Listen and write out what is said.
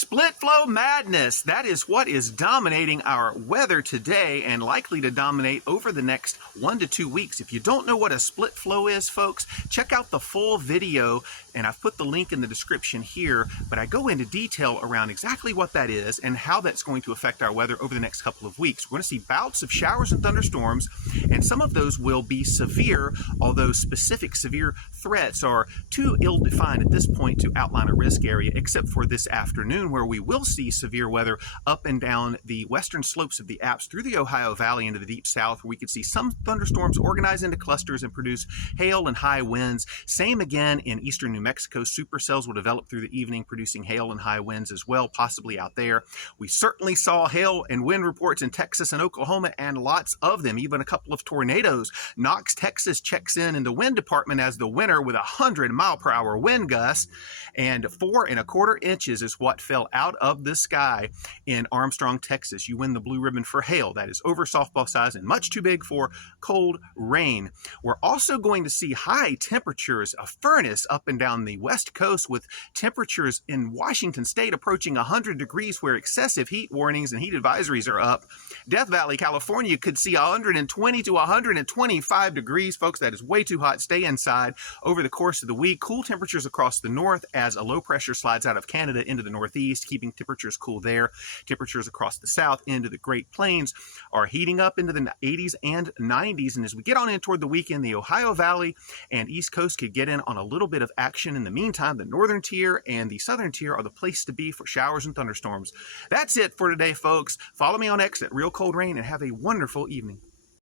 Split flow madness. That is what is dominating our weather today and likely to dominate over the next 1 to 2 weeks. If you don't know what a split flow is, folks, check out the full video, and I've put the link in the description here, but I go into detail around exactly what that is and how that's going to affect our weather over the next couple of weeks. We're going to see bouts of showers and thunderstorms, and some of those will be severe, although specific severe threats are too ill-defined at this point to outline a risk area, except for this afternoon, where we will see severe weather up and down the western slopes of the Alps through the Ohio Valley into the deep south, where we could see some thunderstorms organize into clusters and produce hail and high winds. Same again in eastern New Mexico. Supercells will develop through the evening, producing hail and high winds as well, possibly out there. We certainly saw hail and wind reports in Texas and Oklahoma, and lots of them, even a couple of tornadoes. Knox, Texas checks in the wind department as the winner with 100-mile-per-hour wind gusts, and 4¼ inches is what fell out of the sky in Armstrong, Texas. You win the blue ribbon for hail. That is over softball size and much too big for cold rain. We're also going to see high temperatures, a furnace up and down the west coast, with temperatures in Washington state approaching 100 degrees, where excessive heat warnings and heat advisories are up. Death Valley, California could see 120 to 125 degrees. Folks, that is way too hot. Stay inside over the course of the week. Cool temperatures across the north as a low pressure slides out of Canada into the northeast, keeping temperatures cool there. Temperatures across the south into the Great Plains are heating up into the 80s and 90s. And as we get on in toward the weekend, the Ohio Valley and East Coast could get in on a little bit of action. In the meantime, the northern tier and the southern tier are the place to be for showers and thunderstorms. That's it for today, folks. Follow me on X at Real Cold Rain, and have a wonderful evening.